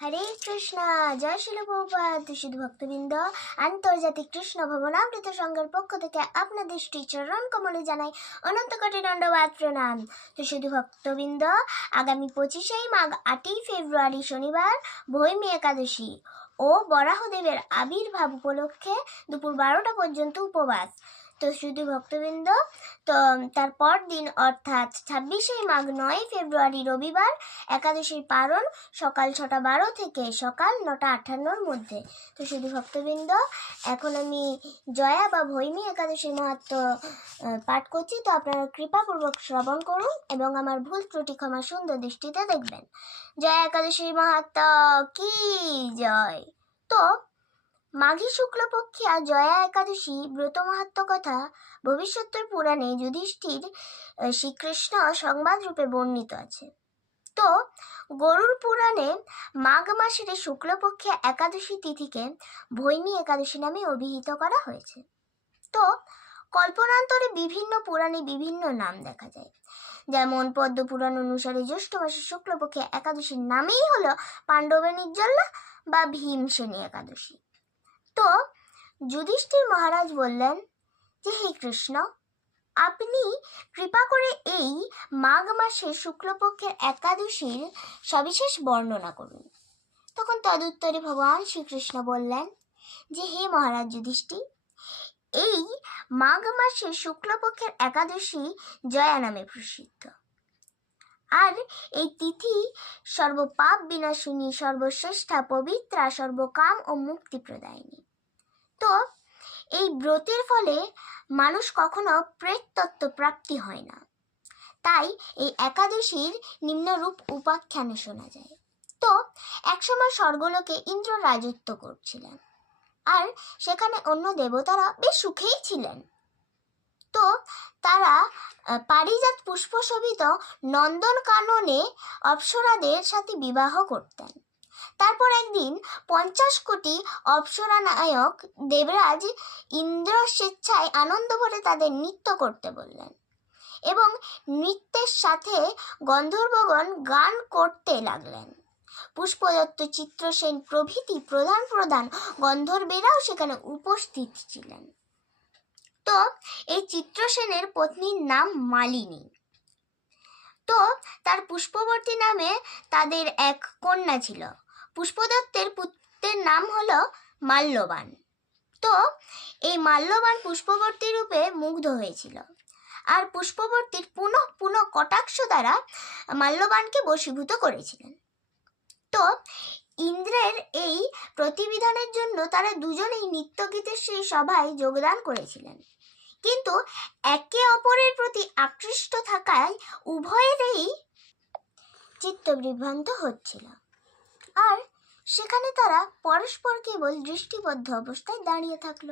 হরে কৃষ্ণ, জয় শিল প্রভুপাত শুধু ভক্তবৃন্দ, আন্তর্জাতিক কৃষ্ণ ভবনামৃত সংঘের পক্ষ থেকে আপনাদের শ্রী চরণ কমলে জানাই অনন্ত কোটি দণ্ডবাদ প্রণাম। তো শুধু ভক্তবৃন্দ, আগামী পঁচিশেই মাঘ আটই ফেব্রুয়ারি শনিবার ভৈমী একাদশী ও বরাহদেবের আবির্ভাব উপলক্ষে দুপুর বারোটা পর্যন্ত উপবাস। তো শুধু ভক্তবৃন্দ, তো তারপর দিন অর্থাৎ ছাব্বিশে মাঘ নয় ফেব্রুয়ারি রবিবার একাদশীর পারণ সকাল ছটা বারো থেকে সকাল নটা আটান্নর মধ্যে। তো শুধু ভক্তবৃন্দ, এখন আমি জয়া বা ভৈমী একাদশীর মাহাত্ম পাঠ করছি। তো আপনারা কৃপাপূর্বক শ্রবণ করুন এবং আমার ভুল ত্রুটি ক্ষমা সুন্দর দৃষ্টিতে দেখবেন। জয়া একাদশীর মাহাত্ম, কি জয়? তো মাঘী শুক্লপক্ষিয়া জয়া একাদশী ব্রত মাহাত্ম কথা ভবিষ্যতের পুরাণে যুধিষ্ঠির শ্রীকৃষ্ণ সংবাদ রূপে বর্ণিত আছে। তো গরুর পুরাণে মাঘ মাসের শুক্লপক্ষে একাদশী তিথিকে ভৈমী একাদশী নামে অভিহিত করা হয়েছে। তো কল্পনান্তরে বিভিন্ন পুরাণে বিভিন্ন নাম দেখা যায়। যেমন পদ্মপুরাণ অনুসারে জ্যৈষ্ঠ মাসের শুক্লপক্ষে একাদশীর নামেই হলো পাণ্ডবের নির্জল্লা বা ভীমসেনী একাদশী। তো যুধিষ্ঠির মহারাজ বললেন, যে হে কৃষ্ণ, আপনি কৃপা করে এই মাঘ মাসের শুক্লপক্ষের একাদশীর সবিশেষ বর্ণনা করুন। তখন তদুত্তরে ভগবান শ্রীকৃষ্ণ বললেন, যে হে মহারাজ যুধিষ্ঠির, এই মাঘ মাসের শুক্লপক্ষের একাদশী জয়া নামে প্রসিদ্ধ। আর এই তিথি সর্বপাপ বিনাশিনী, সর্বশ্রেষ্ঠা, পবিত্রা, সর্বকাম ও মুক্তি প্রদায়িনী। তো এই ব্রতের ফলে মানুষ কখনো প্রেততত্ত্ব প্রাপ্তি হয় না। তাই এই একাদশীর নিম্নরূপ উপাখ্যানে শোনা যায়। তো একসময় স্বর্গলোকে ইন্দ্র রাজত্ব করছিলেন আর সেখানে অন্য দেবতারা বেশ সুখেই ছিলেন। তো তারা পারিজাত পুষ্পশোভিত নন্দন কাননে অপ্সরাদের সাথে বিবাহ করতেন। তারপর একদিন পঞ্চাশ কোটি অপ্সরা নায়ক দেবরাজ ইন্দ্র স্বেচ্ছায় আনন্দ ভরে তাদের নৃত্য করতে বললেন এবং নৃত্যের সাথে গন্ধর্বগণ গান করতে লাগলেন। পুষ্পদত্ত চিত্রসেন প্রভৃতি প্রধান প্রধান গন্ধর্বেরাও সেখানে উপস্থিত ছিলেন। তো এই চিত্রসেনের পত্নীর নাম মালিনী। তো তার পুষ্পবর্তী নামে তাদের এক কন্যা ছিল। পুষ্পদত্তের পুত্রের নাম হলো মাল্যবান। তো এই মাল্যবান পুষ্পবর্তী রূপে মুগ্ধ হয়েছিল। আর পুষ্পবর্তীর পুনঃ পুনঃ কটাক্ষ দ্বারা মাল্যবানকে বশীভূত করেছিলেন। তো ইন্দ্রের এই প্রতিবিধানের জন্য তারা দুজনেই নৃত্যগীতের সেই সভায় যোগদান করেছিলেন। কিন্তু একে অপরের প্রতি আকৃষ্ট থাকায় উভয়েরই চিত্তবিভ্রান্ত হচ্ছিল। আর সেখানে তারা পরস্পর কেবল দৃষ্টিবদ্ধ অবস্থায় দাঁড়িয়ে থাকল।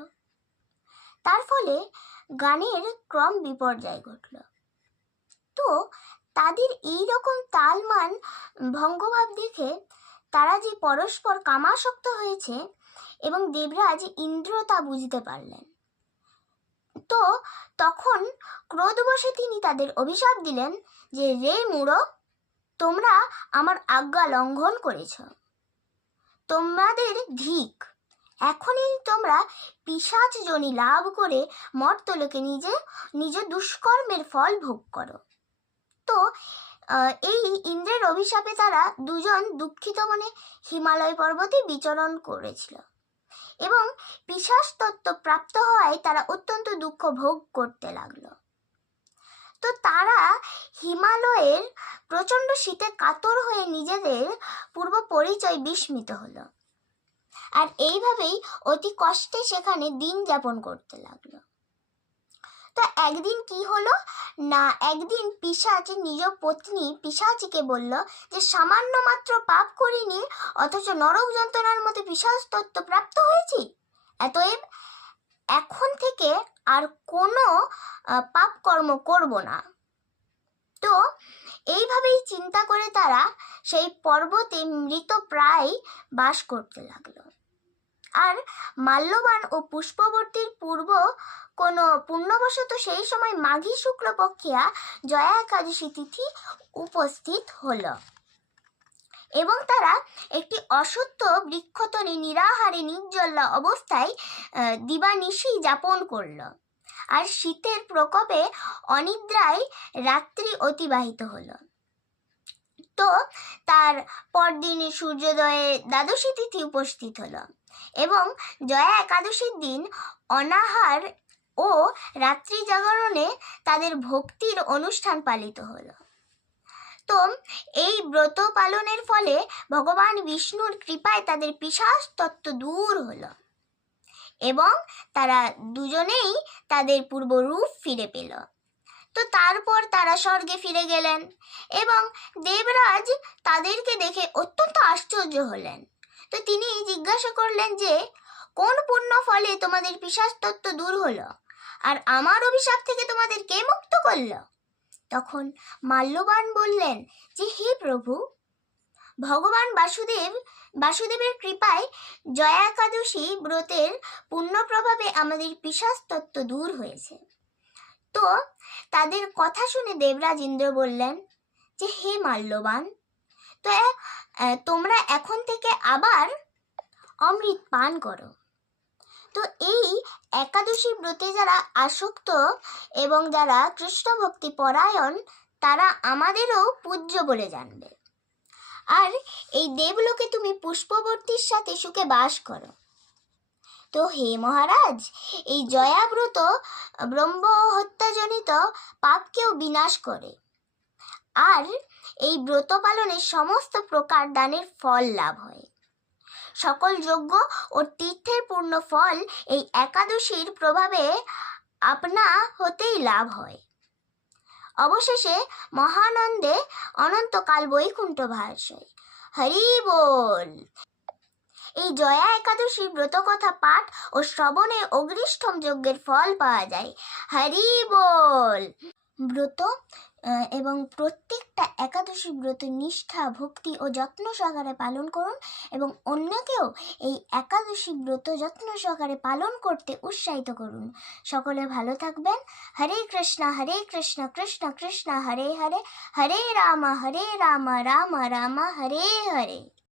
তার ফলে গানের ক্রম বিপর্যয় ঘটল। তো তাদের এই রকম তালমান ভঙ্গভাব দেখে তারা যে পরস্পর কামাসক্ত হয়েছে এবং দেবরাজ ইন্দ্র তা বুঝতে পারলেন। তো তখন ক্রোধবশে তিনি তাদের অভিশাপ দিলেন যে রে মুড়ো তোমরা আমার আজ্ঞা লঙ্ঘন করেছ। তোমাদের ধিক। এখনই তোমরা পিসাচ জনি লাভ করে মর্তলোকে নিজে, নিজ দুষ্কর্মের ফল ভোগ করো। তো এই ইন্দ্রের অভিশাপে তারা দুজন দুঃখিত মনে হিমালয় পর্বতে বিচরণ করেছিল। এবং পিসাস তত্ত্ব প্রাপ্ত হওয়ায় তারা অত্যন্ত দুঃখ ভোগ করতে লাগল। তো তারা হিমালয়ের প্রচণ্ড শীতে কাতর হয়ে নিজেদের পূর্ব পরিচয় বিস্মিত হলো। আর এইভাবেই অতি কষ্টে সেখানে দিন যাপন করতে লাগল। তো একদিন কি হলো? না, একদিন পিসাচ নিজ পত্নী পিসাচিকে বলল যে, সামান্য মাত্র পাপ করিনি, অথচ নরক যন্ত্রণার মধ্যে পিসাচ তত্ত্ব প্রাপ্ত হয়েছি। এতএব এখন থেকে আর কোনো পাপ কর্ম করব না। তো এইভাবেই চিন্তা করে তারা সেই পর্বতে মৃত প্রায় বাস করতে লাগল। আর মাল্যবান ও পুষ্পবর্তীর পূর্ব কোনো পুণ্যবশত সেই সময় মাঘী শুক্লপক্ষিয়া জয়া একাদশী তিথি উপস্থিত হলো এবং তারা একটি অসত্য বৃক্ষতলে নিরাহারে নির্জল্লা অবস্থায় দিবানিশি যাপন করল। আর শীতের প্রকোপে অনিদ্রায় রাত্রি অতিবাহিত হলো। তো তার পরদিন সূর্যোদয়ে দ্বাদশী তিথি উপস্থিত হলো এবং জয়া একাদশীর দিন অনাহার ও রাত্রি জাগরণে তাদের ভক্তির অনুষ্ঠান পালিত হলো। তো এই ব্রত পালনের ফলে ভগবান বিষ্ণুর কৃপায় তাদের পিশাচ তত্ত্ব দূর হলো। এবং তারা দুজনেই তাদের পূর্ব রূপ ফিরে পেল। তো তারপর তারা স্বর্গে ফিরে গেলেন এবং দেবরাজ তাদেরকে দেখে অত্যন্ত আশ্চর্য হলেন। তো তিনি জিজ্ঞাসা করলেন যে, কোন পুণ্য ফলে তোমাদের পিশাচ তত্ত্ব দূর হলো? আর আমার অভিশাপ থেকে তোমাদের কে মুক্ত করল? তখন মাল্যবান বললেন যে, হে প্রভু ভগবান বাসুদেব, বাসুদেবের কৃপায় জয়া একাদশী ব্রতের পূর্ণ প্রভাবে আমাদের পিশাচ তত্ত্ব দূর হয়েছে। তো তাদের কথা শুনে দেবরাজ ইন্দ্র বললেন, যে হে মাল্যবান, তো তোমরা এখন থেকে আবার অমৃত পান করো। তো এই একাদশী ব্রতে যারা আসক্ত এবং যারা কৃষ্ণ ভক্তি পরায়ণ, তারা আমাদেরও পূজ্য বলে জানবে। আর এই দেবলোকে তুমি পুষ্পবর্তীর সাথে সুখে বাস করো। তো হে মহারাজ, এই জয়াব্রত ব্রহ্ম হত্যাজনিত পাপকেও বিনাশ করে। আর এই ব্রত পালনের সমস্ত প্রকার দানের ফল লাভ হয়। সকল যজ্ঞ ও তীর্থের পূর্ণ ফল এই একাদশীর প্রভাবে আপনা হতেই লাভ হয়। অবশেষে মহানন্দে অনন্তকাল বৈকুণ্ঠ ভাষায়, হরি বল। এই জয়া একাদশীর ব্রতকথা পাঠ ও শ্রবণে অগ্রিষ্ঠম যজ্ঞের ফল পাওয়া যায়। হরি বল। ব্রত এবং প্রত্যেকটা একাদশী ব্রত নিষ্ঠা, ভক্তি ও যত্ন সহকারে পালন করুন এবং অন্যকেও এই একাদশী ব্রত যত্ন সহকারে পালন করতে উৎসাহিত করুন। সকলে ভালো থাকবেন। হরে কৃষ্ণ হরে কৃষ্ণ কৃষ্ণ কৃষ্ণ, হরে হরে। হরে রাম হরে রাম রাম রাম, হরে হরে।